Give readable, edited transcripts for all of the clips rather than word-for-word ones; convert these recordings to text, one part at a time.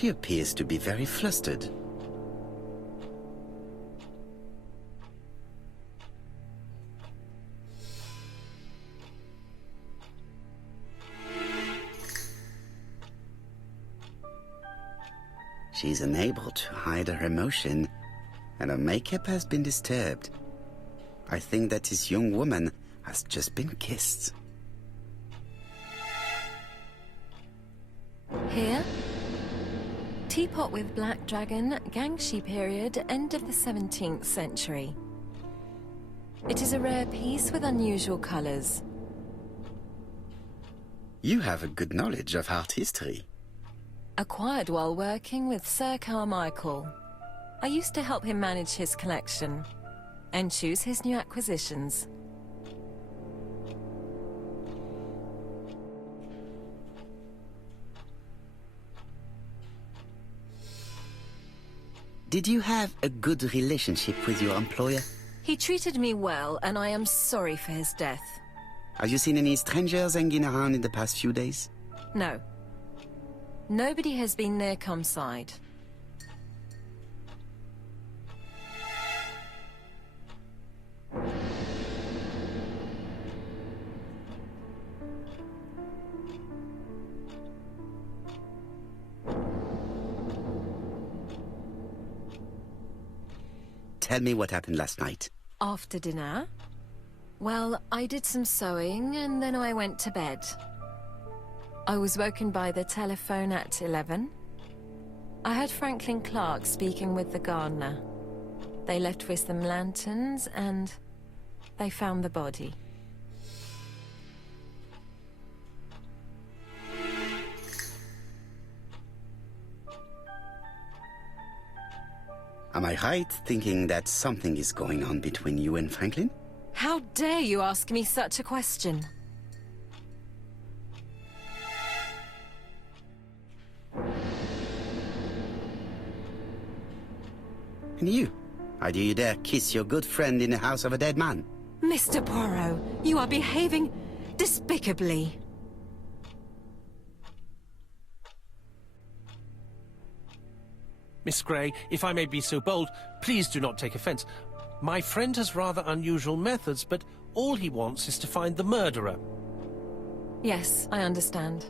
She appears to be very flustered. She's unable to hide her emotion, and her makeup has been disturbed. I think that this young woman has just been kissed. Here? Teapot with black dragon, Gangxi period, end of the 17th century. It is a rare piece with unusual colors. You have a good knowledge of art history. Acquired while working with Sir Carmichael. I used to help him manage his collection and choose his new acquisitions. Did you have a good relationship with your employer? He treated me well, and I am sorry for his death. Have you seen any strangers hanging around in the past few days? No. Nobody has been near Comside. Tell me what happened last night. After dinner? Well, I did some sewing and then I went to bed. I was woken by the telephone at 11. I heard Franklin Clark speaking with the gardener. They left with some lanterns and they found the body. Am I right thinking that something is going on between you and Franklin? How dare you ask me such a question? And you? How do you dare kiss your good friend in the house of a dead man? Mr. Poirot, you are behaving despicably. Miss Grey, if I may be so bold, please do not take offence. My friend has rather unusual methods, but all he wants is to find the murderer. Yes, I understand.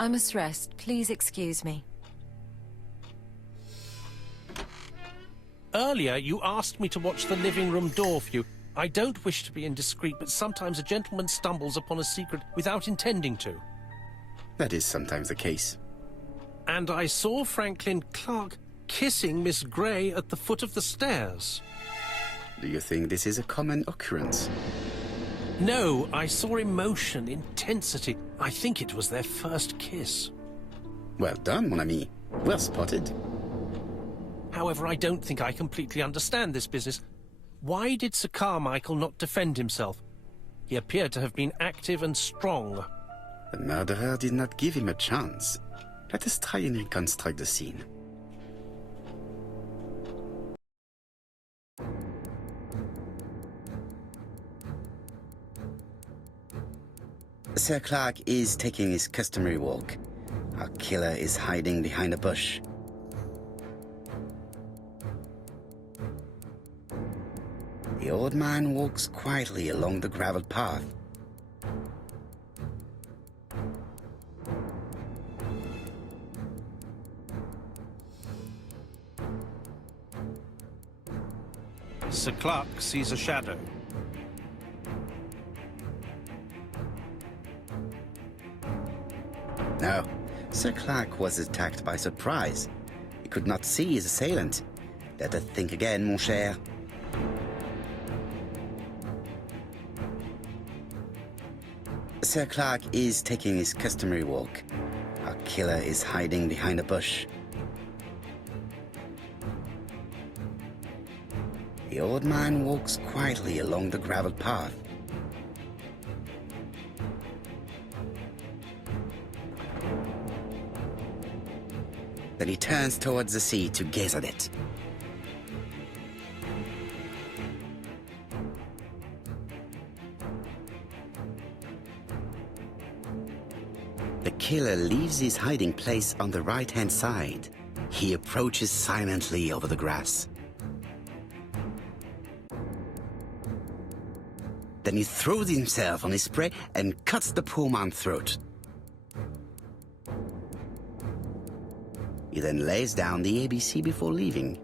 I must rest. Please excuse me. Earlier, you asked me to watch the living room door for you. I don't wish to be indiscreet, but sometimes a gentleman stumbles upon a secret without intending to. That is sometimes the case. And I saw Franklin Clark kissing Miss Grey at the foot of the stairs. Do you think this is a common occurrence? No, I saw emotion, intensity. I think it was their first kiss. Well done, mon ami. Well spotted. However, I don't think I completely understand this business. Why did Sir Carmichael not defend himself? He appeared to have been active and strong. The murderer did not give him a chance. Let us try and reconstruct the scene. Sir Clark is taking his customary walk. Our killer is hiding behind a bush. The old man walks quietly along the gravel path. Sir Clark sees a shadow. No, Sir Clark was attacked by surprise. He could not see his assailant. Let us think again, mon cher. Sir Clark is taking his customary walk. Our killer is hiding behind a bush. The old man walks quietly along the gravel path. Then he turns towards the sea to gaze at it. The killer leaves his hiding place on the right-hand side. He approaches silently over the grass. Then he throws himself on his prey and cuts the poor man's throat. He then lays down the ABC before leaving.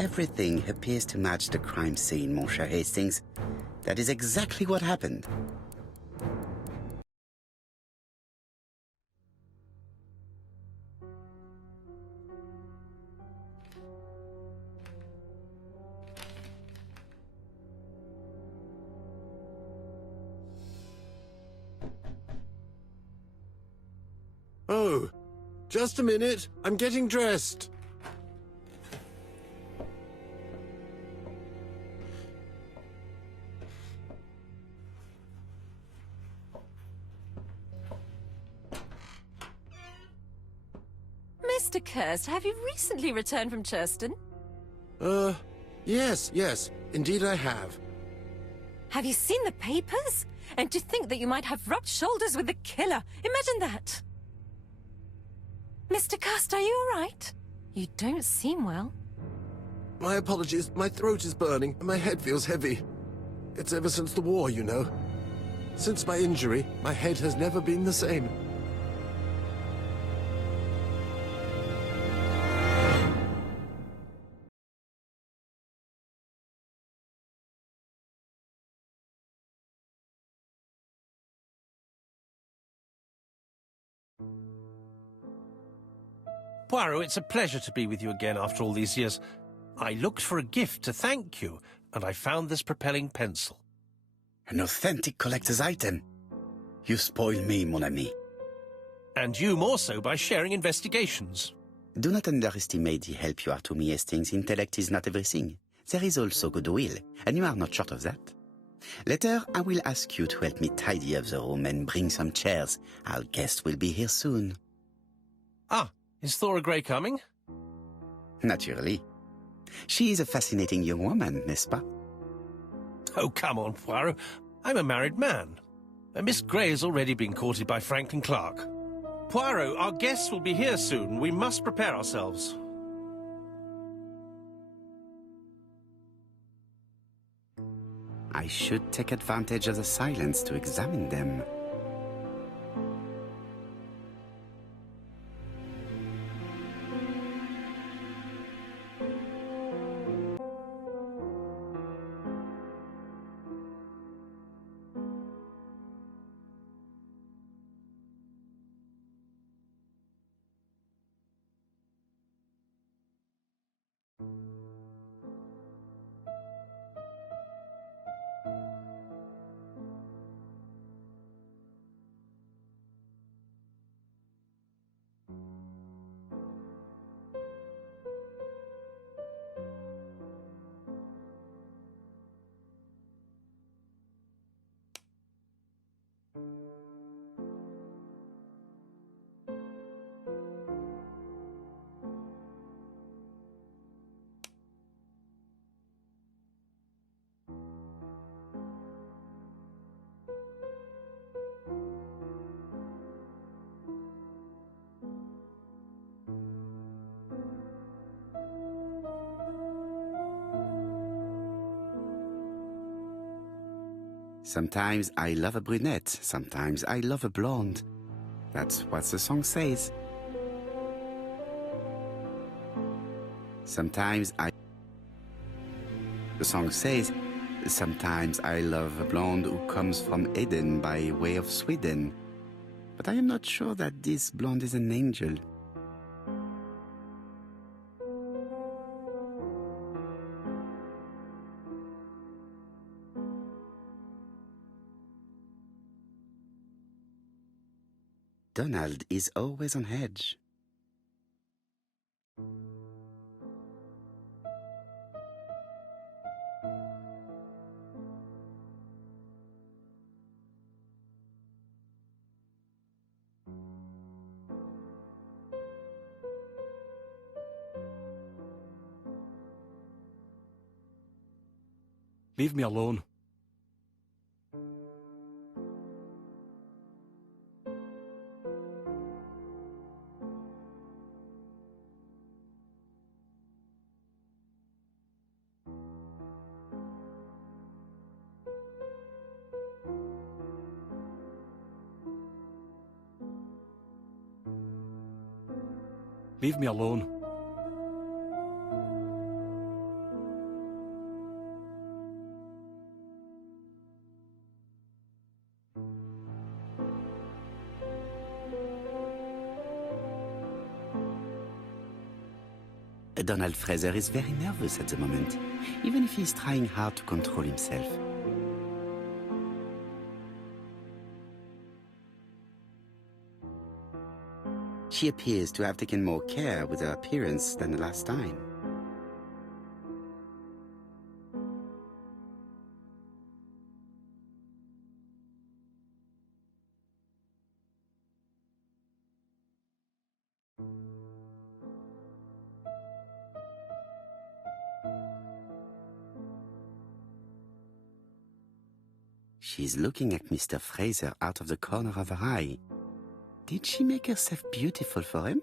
Everything appears to match the crime scene, mon cher Hastings. That is exactly what happened. Oh, just a minute. I'm getting dressed. Mr. Kirst, have you recently returned from Churston? Yes. Indeed I have. Have you seen the papers? And to think that you might have rubbed shoulders with the killer. Imagine that. Mr. Kirst, are you all right? You don't seem well. My apologies. My throat is burning and my head feels heavy. It's ever since the war, you know. Since my injury, my head has never been the same. Poirot, it's a pleasure to be with you again after all these years. I looked for a gift to thank you, and I found this propelling pencil. An authentic collector's item. You spoil me, mon ami. And you more so by sharing investigations. Do not underestimate the help you are to me, Hastings. Intellect is not everything. There is also goodwill, and you are not short of that. Later, I will ask you to help me tidy up the room and bring some chairs. Our guest will be here soon. Ah, is Thora Grey coming? Naturally. She is a fascinating young woman, n'est-ce pas? Oh, come on, Poirot. I'm a married man. Miss Grey has already been courted by Franklin Clark. Poirot, our guests will be here soon. We must prepare ourselves. I should take advantage of the silence to examine them. Sometimes I love a brunette, sometimes I love a blonde. That's what the song says. The song says, sometimes I love a blonde who comes from Eden by way of Sweden. But I am not sure that this blonde is an angel. Donald is always on edge. Leave me alone. Leave me alone. Donald Fraser is very nervous at the moment, even if he's trying hard to control himself. She appears to have taken more care with her appearance than the last time. She's looking at Mr. Fraser out of the corner of her eye. Did she make herself beautiful for him?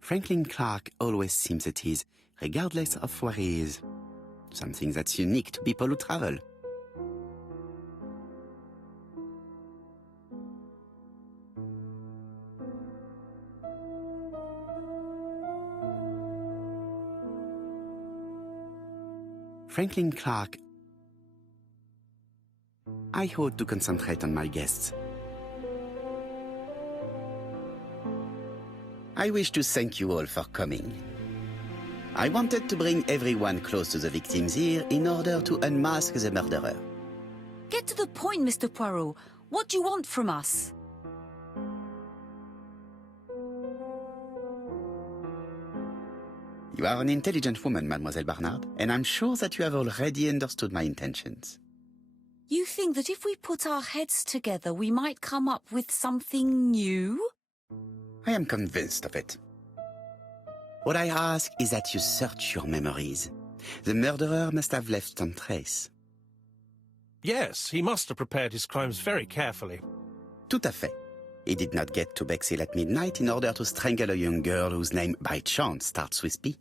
Franklin Clark always seems at ease, regardless of where he is. Something that's unique to people who travel. Franklin Clark, I ought to concentrate on my guests. I wish to thank you all for coming. I wanted to bring everyone close to the victims here in order to unmask the murderer. Get to the point, Mr. Poirot. What do you want from us? You are an intelligent woman, Mademoiselle Barnard, and I'm sure that you have already understood my intentions. You think that if we put our heads together, we might come up with something new? I am convinced of it. What I ask is that you search your memories. The murderer must have left some trace. Yes, he must have prepared his crimes very carefully. Tout à fait. He did not get to Bexhill at midnight in order to strangle a young girl whose name by chance starts with P.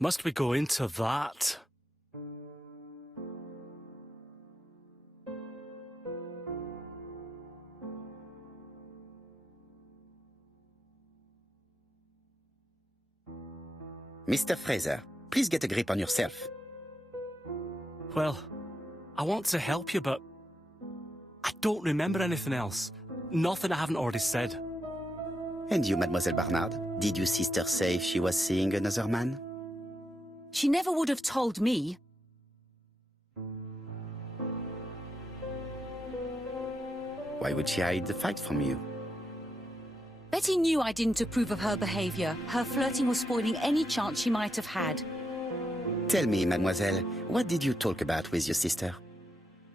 Must we go into that? Mr. Fraser, please get a grip on yourself. Well, I want to help you, but I don't remember anything else. Nothing I haven't already said. And you, Mademoiselle Barnard, did your sister say if she was seeing another man? She never would have told me. Why would she hide the fact from you? Betty knew I didn't approve of her behaviour. Her flirting was spoiling any chance she might have had. Tell me, mademoiselle, what did you talk about with your sister?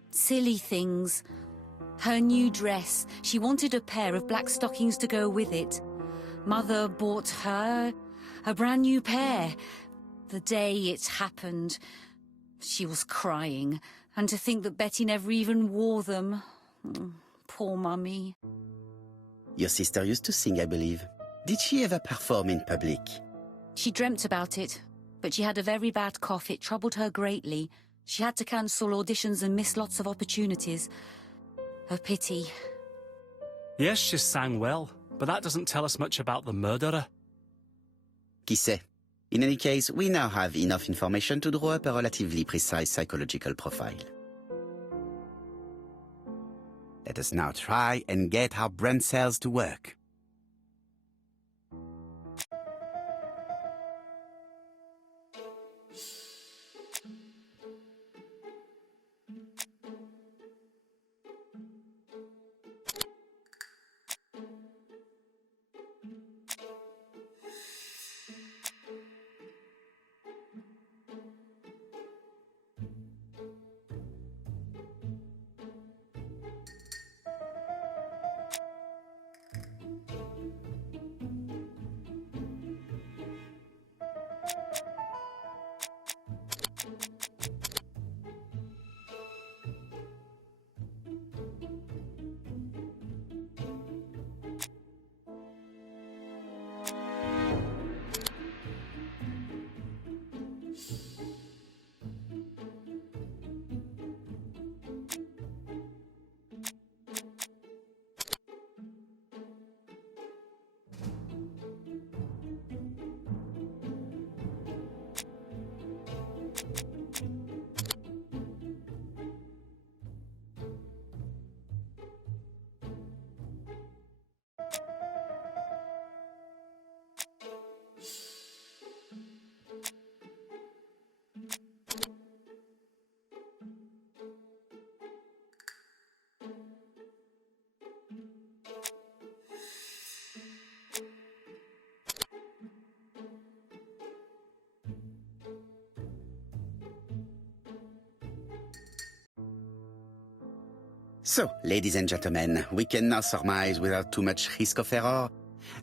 Silly things. Her new dress. She wanted a pair of black stockings to go with it. Mother bought her a brand new pair. The day it happened, she was crying. And to think that Betty never even wore them. Poor Mummy. Your sister used to sing, I believe. Did she ever perform in public? She dreamt about it, but she had a very bad cough. It troubled her greatly. She had to cancel auditions and miss lots of opportunities. A pity. Yes, she sang well, but that doesn't tell us much about the murderer. Qui sait? In any case, we now have enough information to draw up a relatively precise psychological profile. Let us now try and get our brain cells to work. So, ladies and gentlemen, we can now surmise without too much risk of error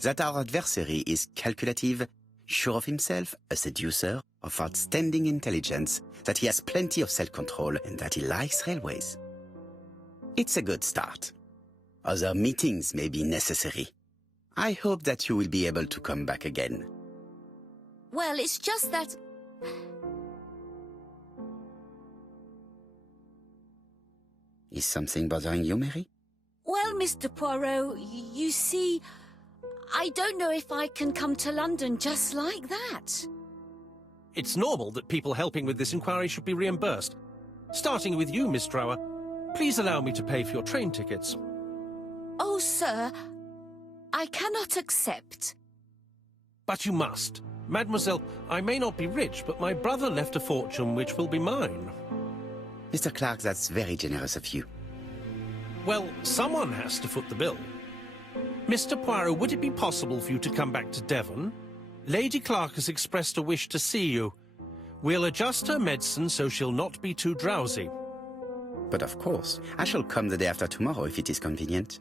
that our adversary is calculative, sure of himself, a seducer, of outstanding intelligence, that he has plenty of self-control, and that he likes railways. It's a good start. Other meetings may be necessary. I hope that you will be able to come back again. Well, it's just that... Is something bothering you, Mary? Well, Mr. Poirot, you see, I don't know if I can come to London just like that. It's normal that people helping with this inquiry should be reimbursed. Starting with you, Miss Drower. Please allow me to pay for your train tickets. Oh, sir, I cannot accept. But you must. Mademoiselle, I may not be rich, but my brother left a fortune which will be mine. Mr. Clark, that's very generous of you. Well, someone has to foot the bill. Mr. Poirot, would it be possible for you to come back to Devon? Lady Clark has expressed a wish to see you. We'll adjust her medicine so she'll not be too drowsy. But of course, I shall come the day after tomorrow if it is convenient.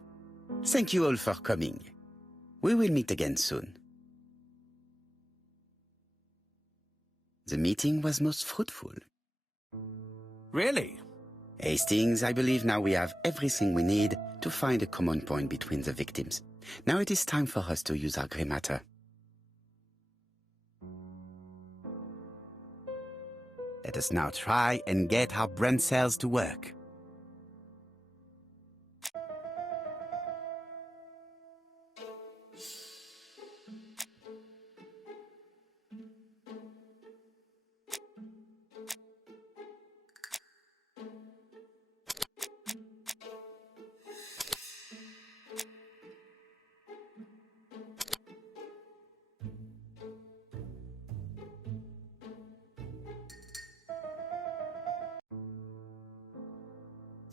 Thank you all for coming. We will meet again soon. The meeting was most fruitful. Really? Hastings, I believe now we have everything we need to find a common point between the victims. Now it is time for us to use our grey matter. Let us now try and get our brain cells to work.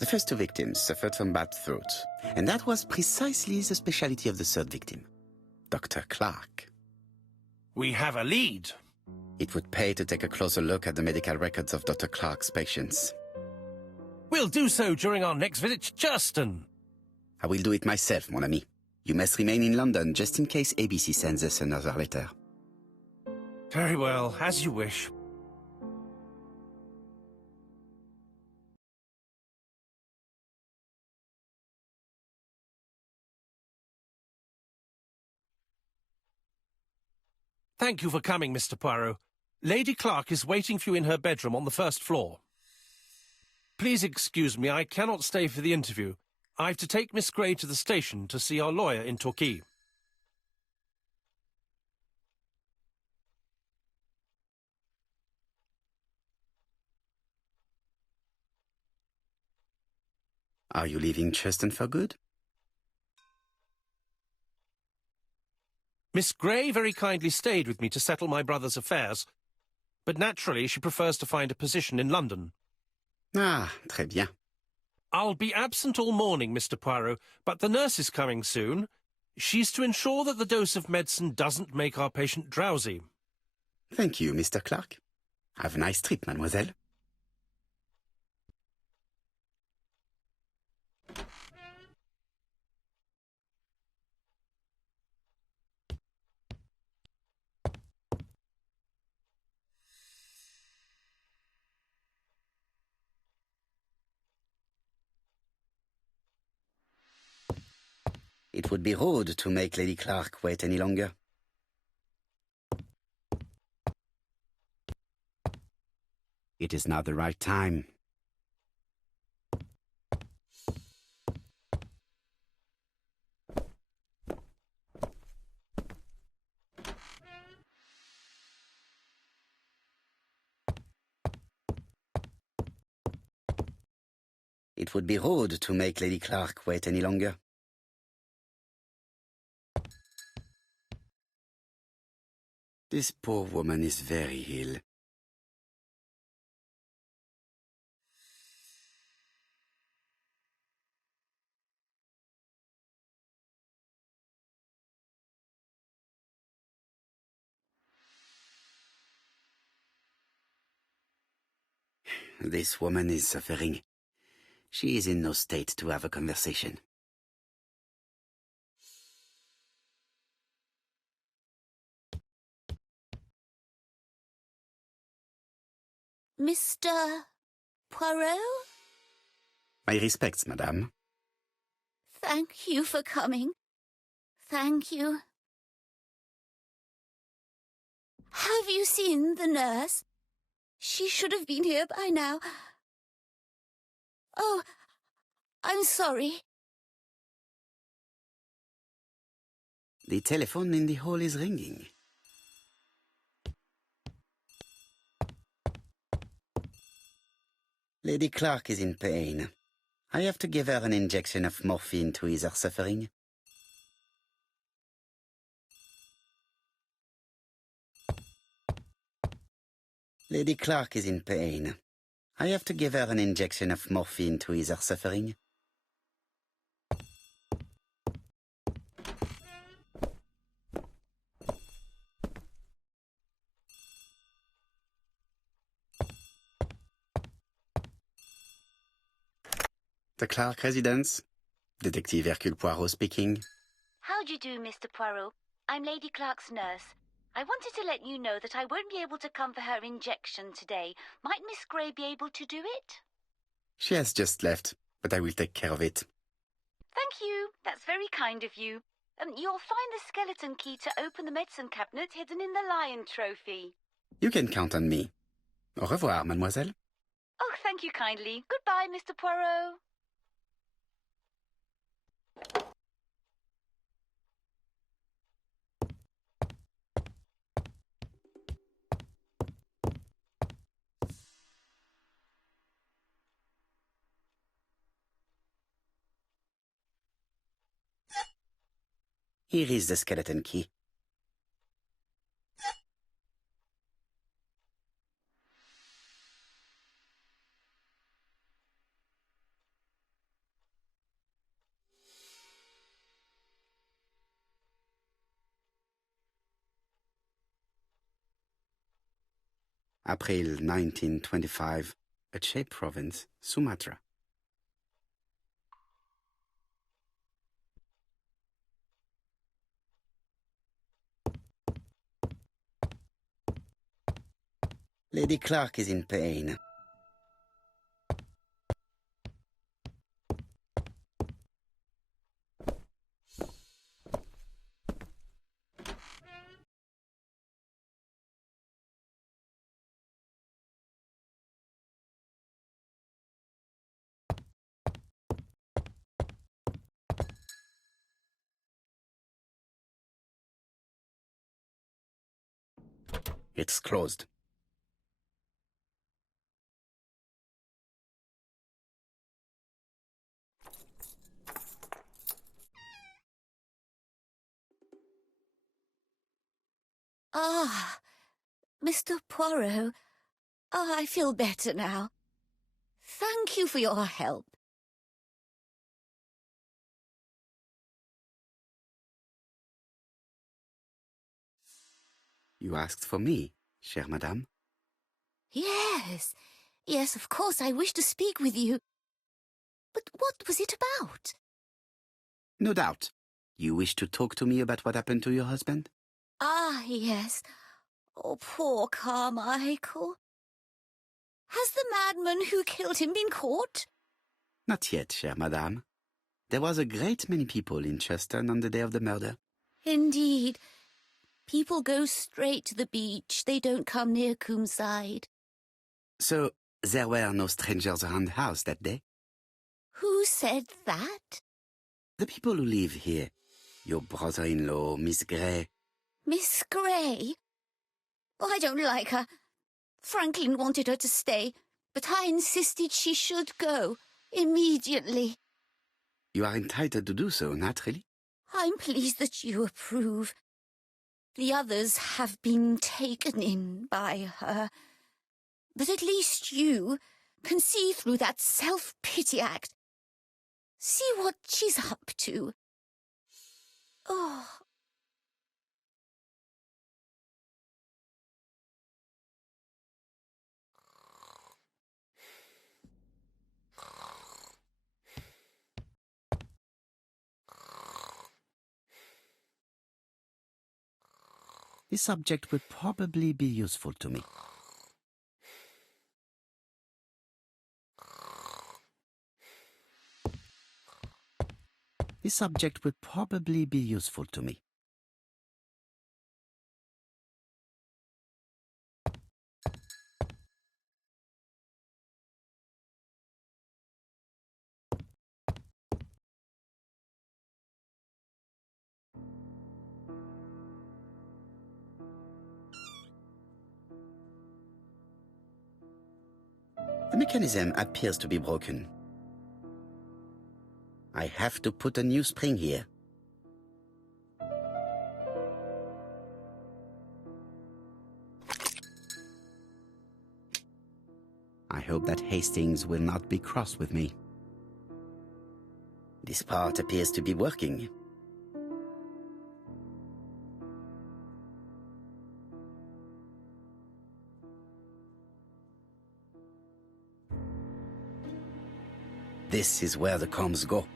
The first two victims suffered from bad throats, and that was precisely the specialty of the third victim, Dr. Clark. We have a lead. It would pay to take a closer look at the medical records of Dr. Clark's patients. We'll do so during our next visit to Churston. I will do it myself, mon ami. You must remain in London just in case ABC sends us another letter. Very well, as you wish. Thank you for coming, Mr. Poirot. Lady Clark is waiting for you in her bedroom on the first floor. Please excuse me, I cannot stay for the interview. I've to take Miss Grey to the station to see our lawyer in Torquay. Are you leaving Churston for good? Miss Grey very kindly stayed with me to settle my brother's affairs, but naturally she prefers to find a position in London. Ah, très bien. I'll be absent all morning, Mr. Poirot, but the nurse is coming soon. She's to ensure that the dose of medicine doesn't make our patient drowsy. Thank you, Mr. Clark. Have a nice trip, mademoiselle. It would be rude to make Lady Clark wait any longer. It is now the right time. It would be rude to make Lady Clark wait any longer. This poor woman is very ill. This woman is suffering. She is in no state to have a conversation. Mr. Poirot? My respects, madame. Thank you for coming. Thank you. Have you seen the nurse? She should have been here by now. Oh, I'm sorry. The telephone in the hall is ringing. Lady Clark is in pain. I have to give her an injection of morphine to ease her suffering. Lady Clark is in pain. I have to give her an injection of morphine to ease her suffering. The Clark residence. Detective Hercule Poirot speaking. How do you do, Mr. Poirot? I'm Lady Clark's nurse. I wanted to let you know that I won't be able to come for her injection today. Might Miss Grey be able to do it? She has just left, but I will take care of it. Thank you. That's very kind of you. You'll find the skeleton key to open the medicine cabinet hidden in the lion trophy. You can count on me. Au revoir, mademoiselle. Oh, thank you kindly. Goodbye, Mr. Poirot. Here is the skeleton key. April 1925, Aceh Province, Sumatra. Lady Clark is in pain. It's closed. Ah, Mr. Poirot. Ah, I feel better now. Thank you for your help. You asked for me, chère madame. Yes, yes, of course, I wish to speak with you. But what was it about? No doubt. You wish to talk to me about what happened to your husband? Ah, yes. Oh, poor Carmichael. Has the madman who killed him been caught? Not yet, chère madame. There was a great many people in Cheston on the day of the murder. Indeed. People go straight to the beach. They don't come near Coomside. So, there were no strangers around the house that day? Who said that? The people who live here. Your brother-in-law, Miss Grey. Miss Grey? Oh, I don't like her. Franklin wanted her to stay, but I insisted she should go, immediately. You are entitled to do so, naturally. I'm pleased that you approve. The others have been taken in by her. But at least you can see through that self-pity act. See what she's up to. Oh. This subject would probably be useful to me. This subject would probably be useful to me. The mechanism appears to be broken. I have to put a new spring here. I hope that Hastings will not be cross with me. This part appears to be working. This is where the comms go.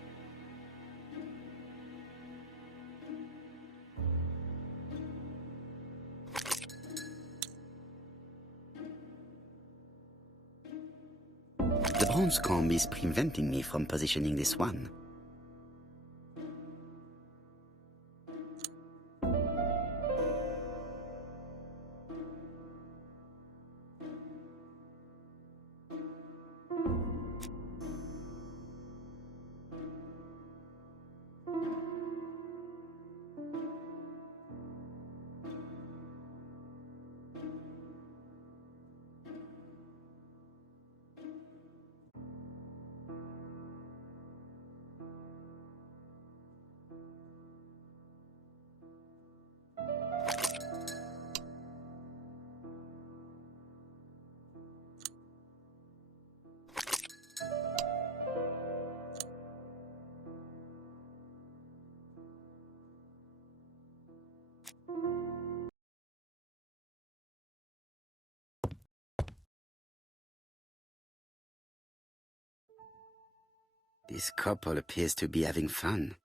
The bronze comb is preventing me from positioning this one. This couple appears to be having fun.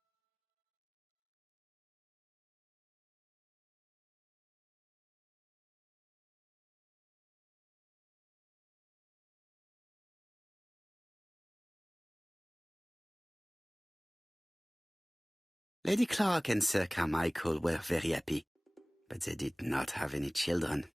Lady Clark and Sir Carmichael were very happy, but they did not have any children.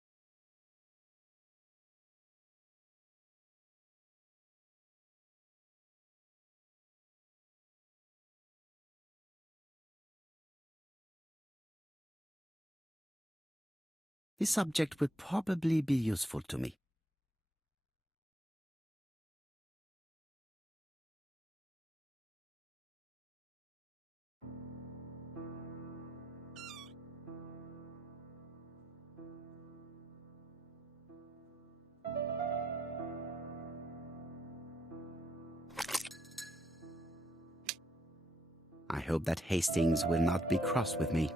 This subject would probably be useful to me. I hope that Hastings will not be cross with me.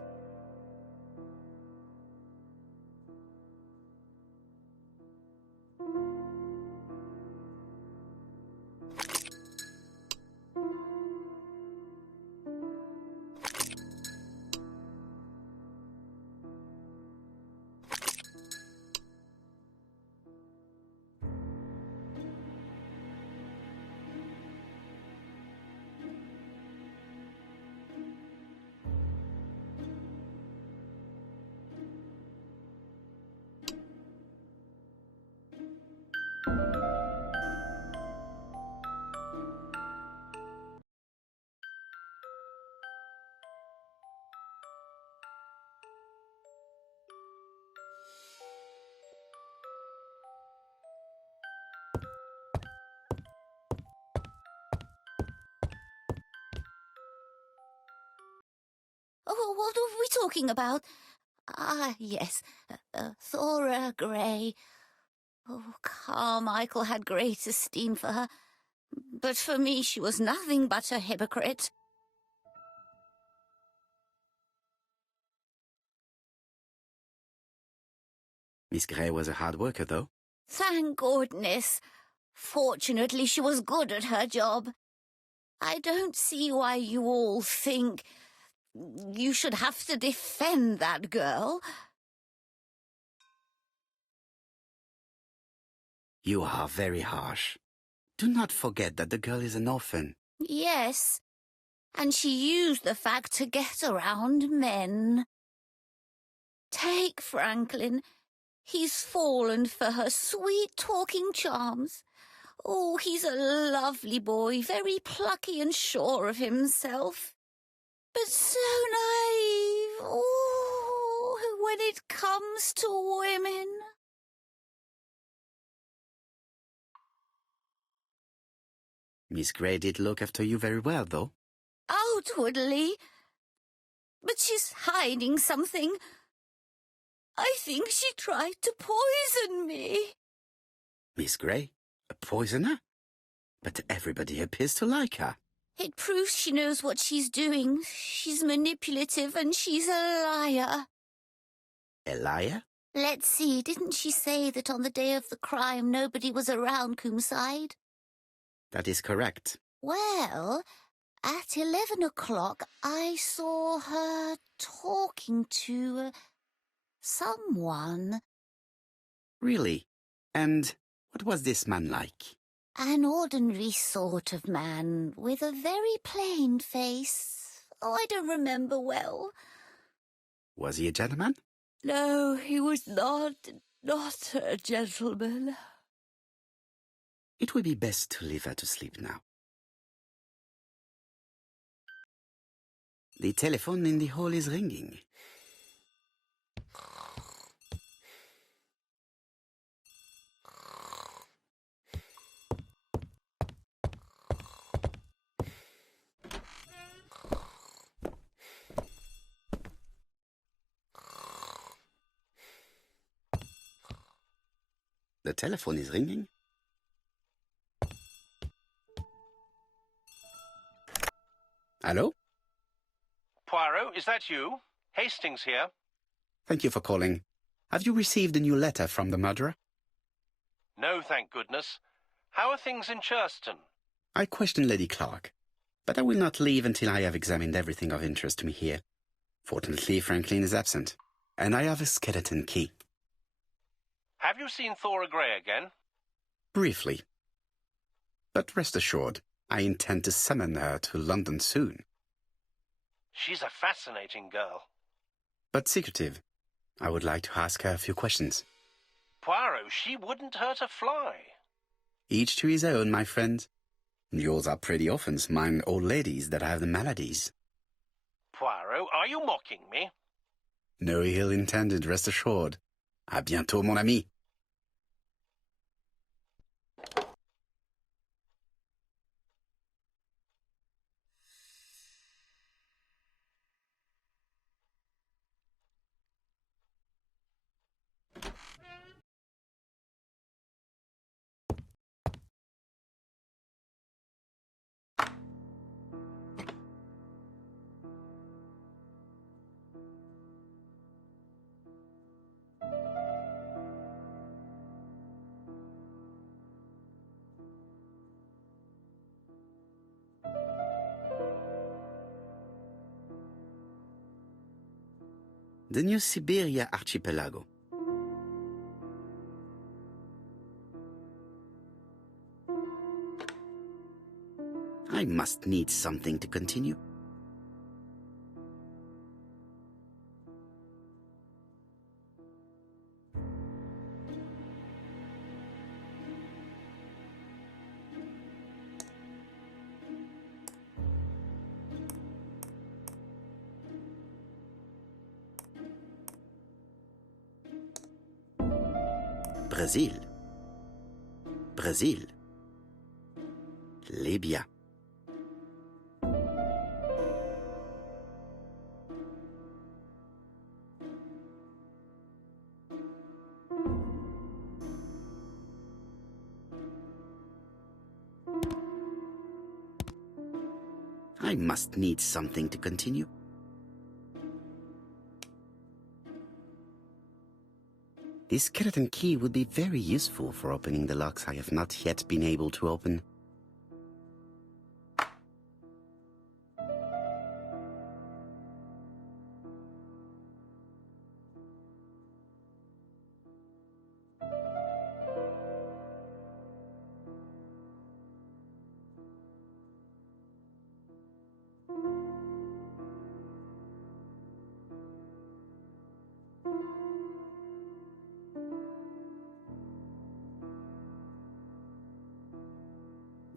Oh, what are we talking about? Ah, yes, Thora Grey. Oh, Carmichael had great esteem for her, but for me she was nothing but a hypocrite. Miss Grey was a hard worker, though. Thank goodness. Fortunately, she was good at her job. I don't see why you all think you should have to defend that girl. You are very harsh. Do not forget that the girl is an orphan. Yes, and she used the fact to get around men. Take Franklin. He's fallen for her sweet talking charms. Oh, he's a lovely boy, very plucky and sure of himself. But so naive, oh, when it comes to women. Miss Grey did look after you very well, though. Outwardly. But she's hiding something. I think she tried to poison me. Miss Grey? A poisoner? But everybody appears to like her. It proves she knows what she's doing. She's manipulative and she's a liar. A liar? Let's see, didn't she say that on the day of the crime nobody was around Coomside? That is correct. Well, at 11 o'clock I saw her talking to someone. Really? And what was this man like? An ordinary sort of man with a very plain face. Oh, I don't remember well. Was he a gentleman? No, he was not a gentleman. It would be best to leave her to sleep now. The telephone in the hall is ringing. The telephone is ringing. Hello? Poirot, is that you? Hastings here. Thank you for calling. Have you received a new letter from the murderer? No, thank goodness. How are things in Churston? I questioned Lady Clark, but I will not leave until I have examined everything of interest to me here. Fortunately, Franklin is absent, and I have a skeleton key. Have you seen Thora Grey again? Briefly. But rest assured, I intend to summon her to London soon. She's a fascinating girl. But secretive. I would like to ask her a few questions. Poirot, she wouldn't hurt a fly. Each to his own, my friend. Yours are pretty orphans, mine old ladies that have the maladies. Poirot, are you mocking me? No ill intended, rest assured. À bientôt, mon ami. The New Siberia Archipelago. I must need something to continue. Brazil. Brazil. Libya. I must need something to continue. This skeleton key would be very useful for opening the locks I have not yet been able to open.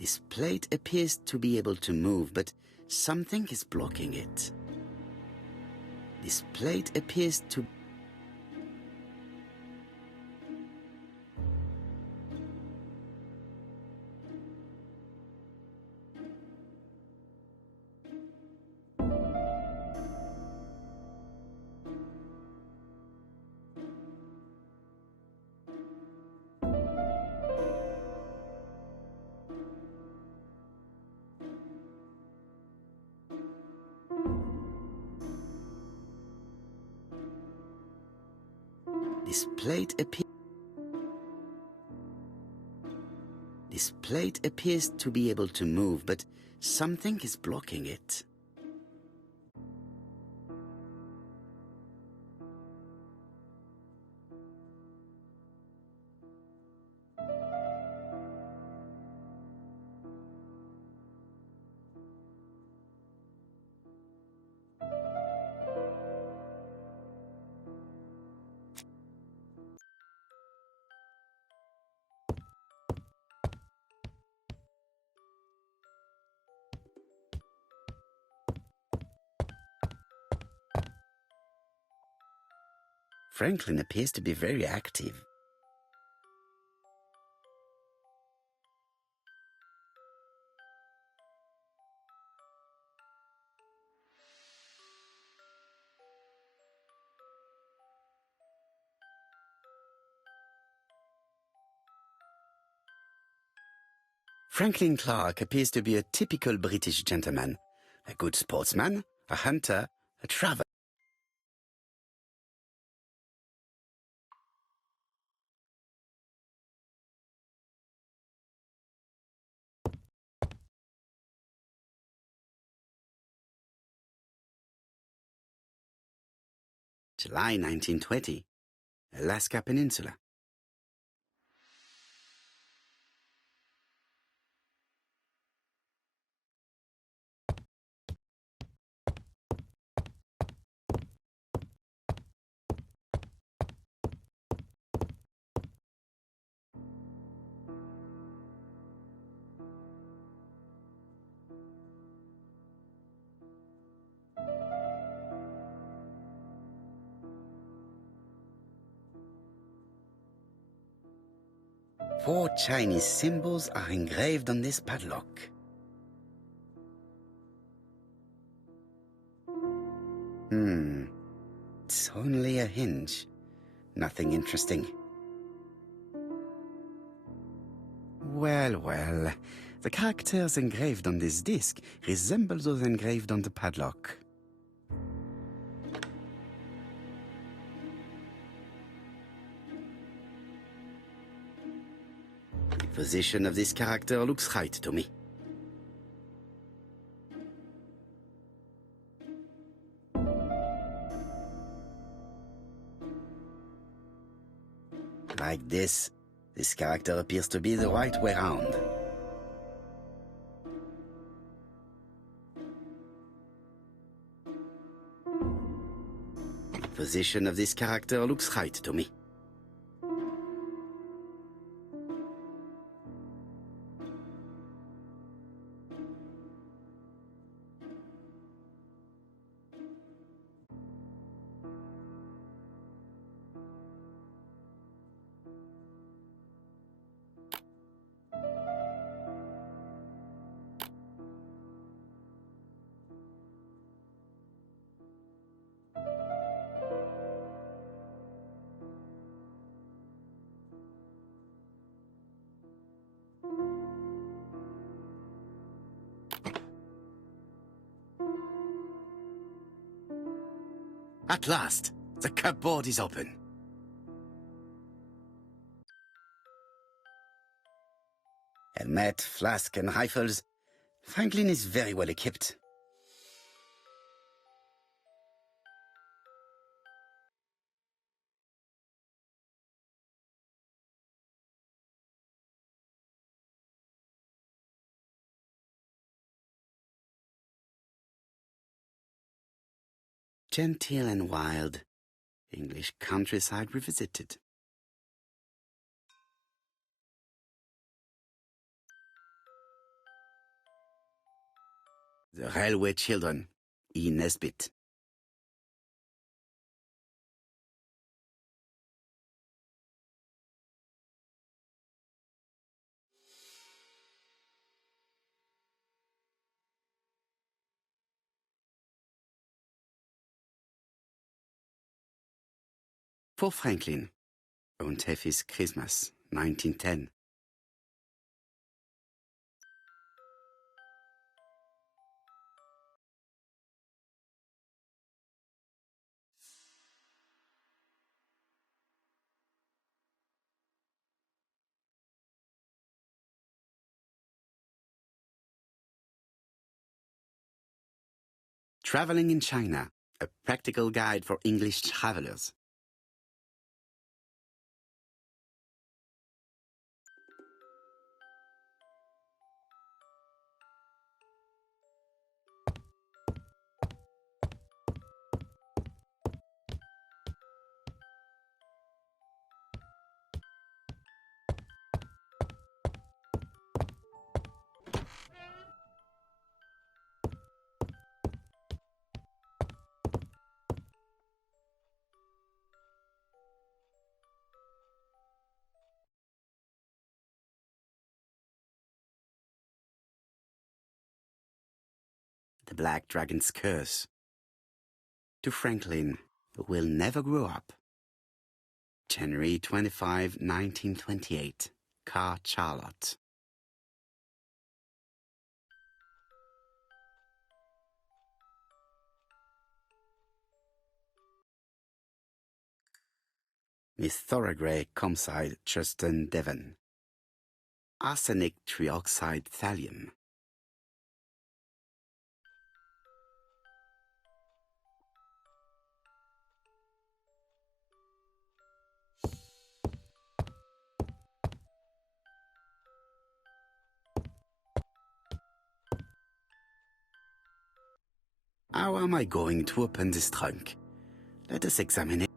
This plate appears to be able to move, but something is blocking it. This plate appears to... This plate appears to be able to move, but something is blocking it. Franklin appears to be very active. Franklin Clark appears to be a typical British gentleman, a good sportsman, a hunter, a traveler. July 1920, Alaska Peninsula. Four Chinese symbols are engraved on this padlock. It's only a hinge. Nothing interesting. Well, well. The characters engraved on this disc resemble those engraved on the padlock. The position of this character looks right to me. Like this character appears to be the right way round. The position of this character looks right to me. At last, the cupboard is open. Helmet, flask, and rifles. Franklin is very well equipped. Genteel and wild. English countryside revisited. The Railway Children, E. Nesbit. For Franklin, Und Effie's Christmas, 1910. Traveling in China, a practical guide for English travelers. The Black Dragon's Curse. To Franklin, who will never grow up. January 25, 1928. Car Charlotte. Miss Thoroughgrey Comside Justin Devon. Arsenic trioxide thallium. How am I going to open this trunk? Let us examine it.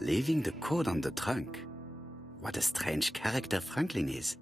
Leaving the code on the trunk. What a strange character Franklin is.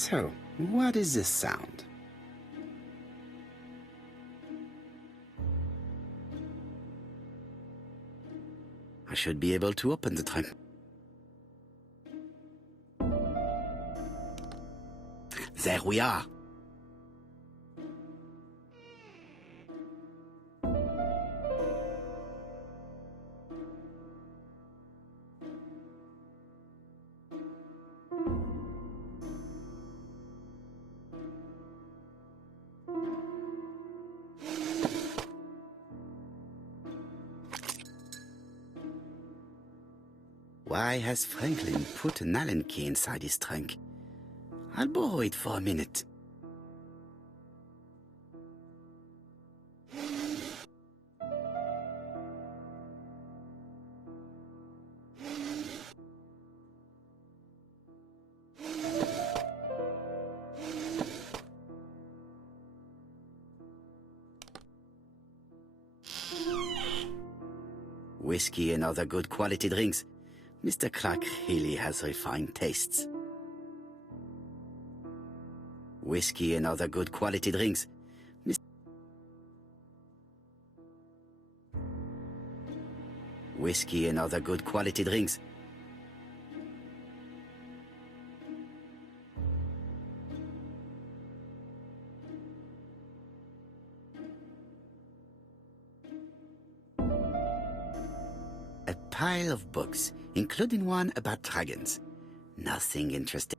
So, what is this sound? I should be able to open the trunk. There we are. Why has Franklin put an Allen key inside his trunk? I'll borrow it for a minute. Whiskey and other good quality drinks. Mr. Clark really has refined tastes. Whiskey and other good quality drinks. Whiskey and other good quality drinks. A pile of books, including one about dragons. Nothing interesting.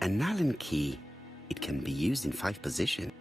An Allen key. It can be used in 5 positions.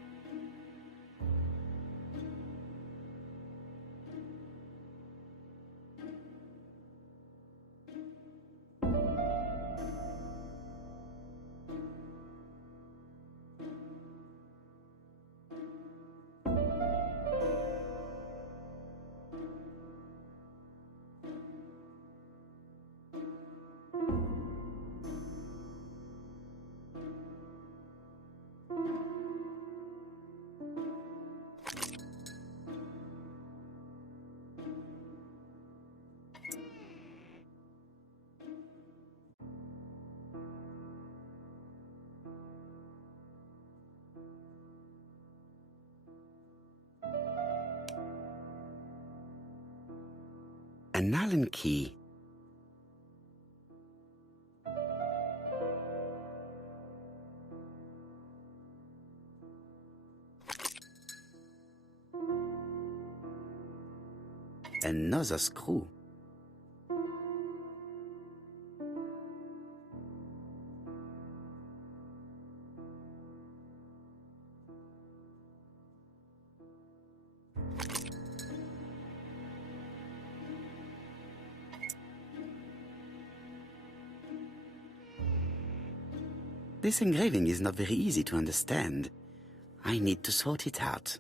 An Allen key. Another screw. This engraving is not very easy to understand. I need to sort it out.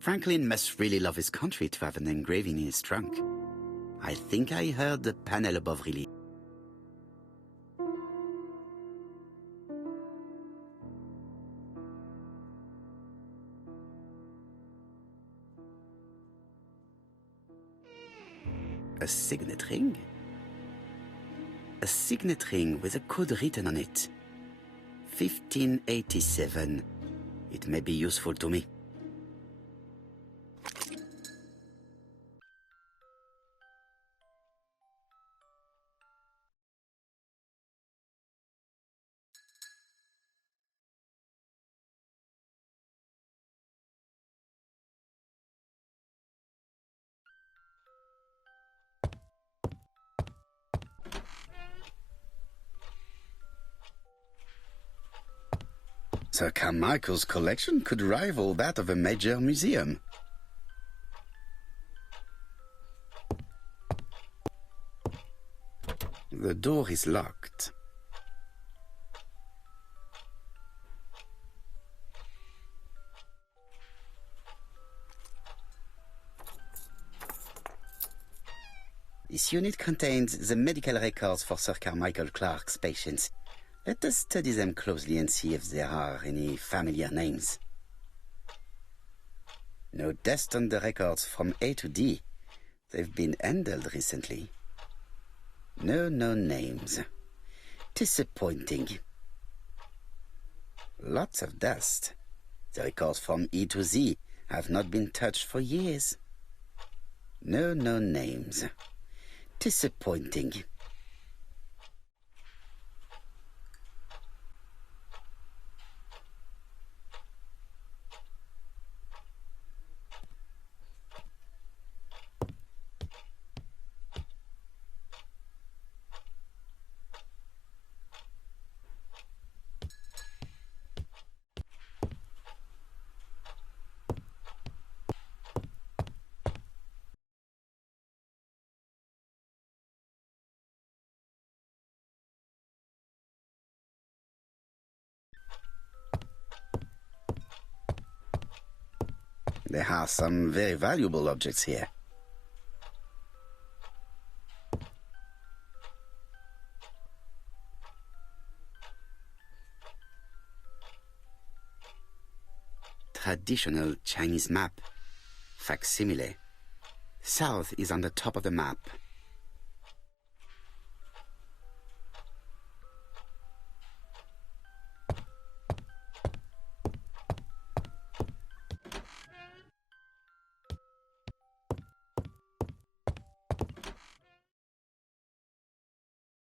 Franklin must really love his country to have an engraving in his trunk. I think I heard the panel above really. A signet ring? A signet ring with a code written on it. 1587. It may be useful to me. Sir Carmichael's collection could rival that of a major museum. The door is locked. This unit contains the medical records for Sir Carmichael Clark's patients. Let us study them closely and see if there are any familiar names. No dust on the records from A to D. They've been handled recently. No known names. Disappointing. Lots of dust. The records from E to Z have not been touched for years. No known names. Disappointing. There are some very valuable objects here. Traditional Chinese map. Facsimile. South is on the top of the map.